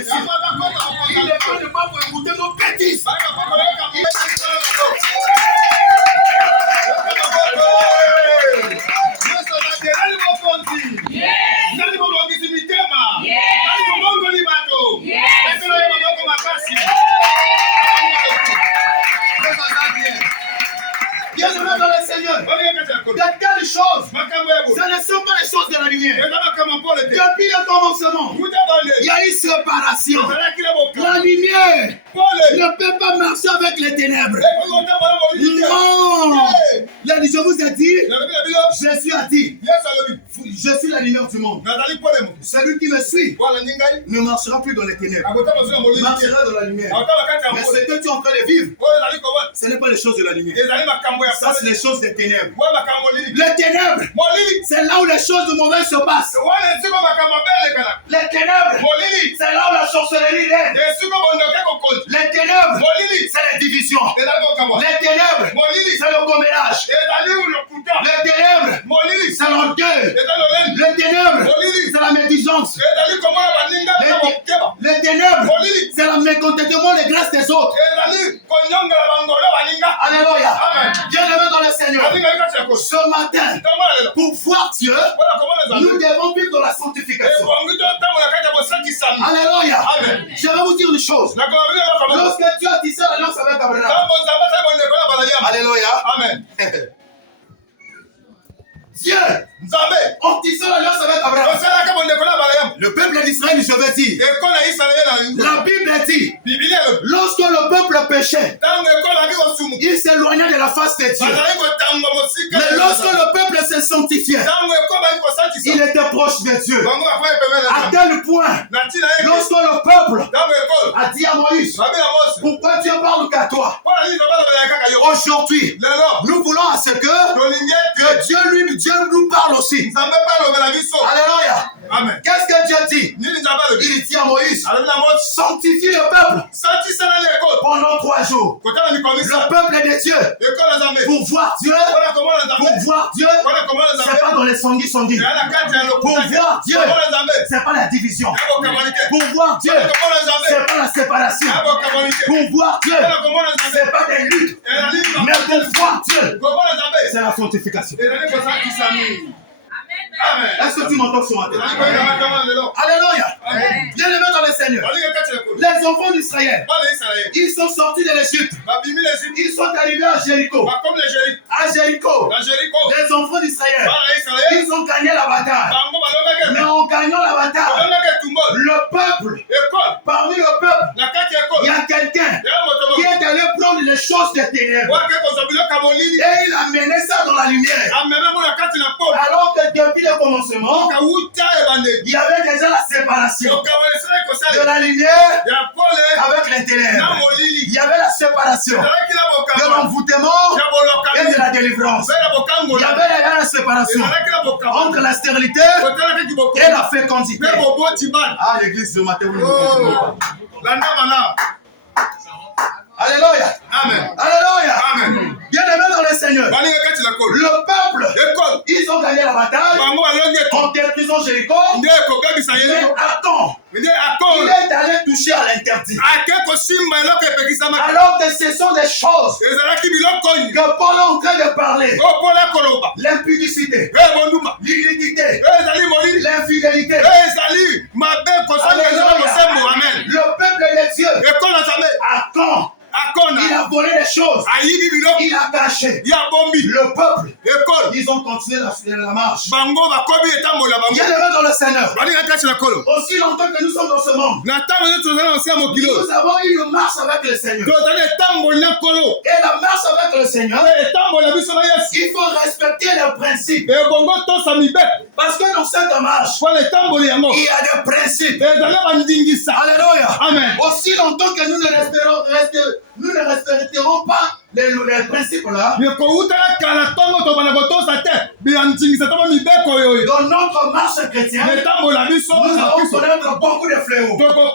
dessus. Il n'est pas de pas pour écouter nos bêtises. Bienvenue dans le Seigneur. Il y a telles choses. Ce ne sont pas les choses de la lumière. Depuis le commencement, il y a une séparation. La lumière ne peut pas marcher avec les ténèbres. Non. Je vous ai dit, Jésus a dit, je suis la lumière du monde. Celui qui me suit ne marchera plus dans les ténèbres. Il marchera dans la lumière. Mais ce que tu es en train de vivre, ce n'est pas les choses de la lumière. Ça, c'est les choses des ténèbres. Les ténèbres, c'est là où les choses de mauvais se passent. Les ténèbres, c'est là où la sorcellerie est. Les ténèbres, c'est les divisions. Les ténèbres, c'est le gommage. Les ténèbres, c'est l'orgueil. Les ténèbres, c'est la médisance. Les ténèbres, c'est le mécontentement des grâces des autres. Alléluia. Bien-aimé dans le Seigneur. Ce matin, pour voir Dieu, nous devons vivre dans la sanctification. Alléluia. Je vais vous dire une chose. Lorsque Dieu a tissé l'alliance avec Abraham. Alléluia. Amen. Dieu, on tissait l'alliance avec Abraham. Le peuple d'Israël, je veux dire. La Bible dit, lorsque le peuple péchait, il s'éloignait de la face de Dieu. Mais lorsque le peuple se sanctifiait, il était proche de Dieu. À tel point, lorsque le peuple a dit à Moïse, pourquoi Dieu parle qu'à toi? Aujourd'hui, nous voulons à ce que Dieu nous parle aussi. Alléluia. Amen. Qu'est-ce que Dieu dit? Il dit à Moïse, sanctifie le peuple pendant 3 jours. Le peuple de Dieu, pour voir Dieu, c'est pas dans les sanguis. Pour voir Dieu, c'est pas la division. Pour voir Dieu, c'est pas la séparation. Pour voir Dieu, c'est pas des luttes. Mais pour voir Dieu, c'est la sanctification. Est-ce que tu m'entends ce matin? Alléluia. Bien-aimé dans le Seigneur. Les enfants d'Israël, ils sont sortis de l'Égypte. Ils sont arrivés à Jéricho. À Jéricho, les enfants d'Israël, ils ont gagné la bataille. Mais en gagnant la bataille, le peuple, parmi le peuple, il y a quelqu'un qui est allé prendre les choses des ténèbres. Et il a mené ça dans la lumière. Alors que depuis le commencement, il y avait déjà la séparation de la lumière avec les ténèbres. Il y avait la séparation de l'envoûtement et de la délivrance. Il y avait la séparation entre la stérilité et la fécondité. Ah, l'église de Matthieu. Alléluia. Amen. Alléluia. Amen. Bien-aimé dans le Seigneur. Le peuple, ils ont gagné la bataille en détruisant Jéricho. Mais Achan, il est allé toucher à l'interdit. Alors que ce sont des choses que Paul est en train de parler. L'impudicité, l'iniquité, l'infidélité. Le peuple de Dieu, Achan, il a volé les choses. Il a caché. Le peuple, ils ont continué la marche. Bien-aimé dans le Seigneur. Aussi longtemps que nous sommes dans ce monde, nous avons une marche avec le Seigneur. Et la marche avec le Seigneur, il faut respecter les principes. Parce que dans cette marche, il y a des principes. Alléluia. Amen. Aussi longtemps que nous ne respecterons pas les principes là. Dans notre marche chrétienne, nous allons connaître beaucoup de fléaux. Nous allons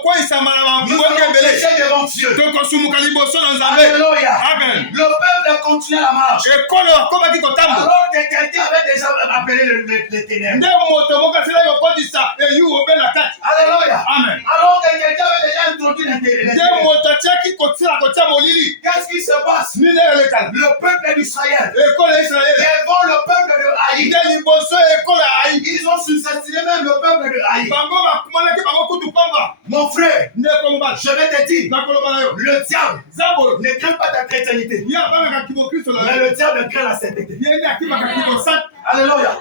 pécher devant Dieu. Alléluia. Le peuple a continué la marche. Alors que quelqu'un avait déjà appelé les ténèbres. Alléluia. Amen. Alors que quelqu'un avait d'une intelligence. Qu'est-ce qui se passe? Le peuple d'Israël, devant le peuple de Haï, ils ont sous-estimé même le peuple de Haï. Mon frère, je vais te dire, le diable ne craint pas ta chrétienté, mais le diable craint la sainteté. Alléluia.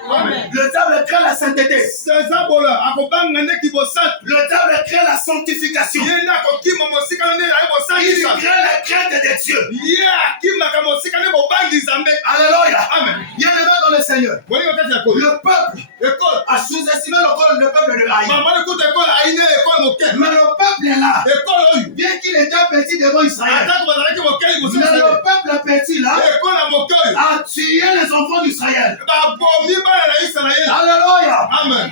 Le diable craint la sainteté. Le diable craint la sanctification. Il craint la crainte de Dieu. Alléluia. Bien aimé dans le Seigneur. Le peuple a sous-estimé le peuple de Haï. Mais le peuple est là. Bien qu'il était petit devant Israël, mais le peuple petit là a tué les enfants d'Israël. Alléluia.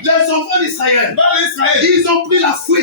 Les enfants d'Israël, ils ont pris la fuite.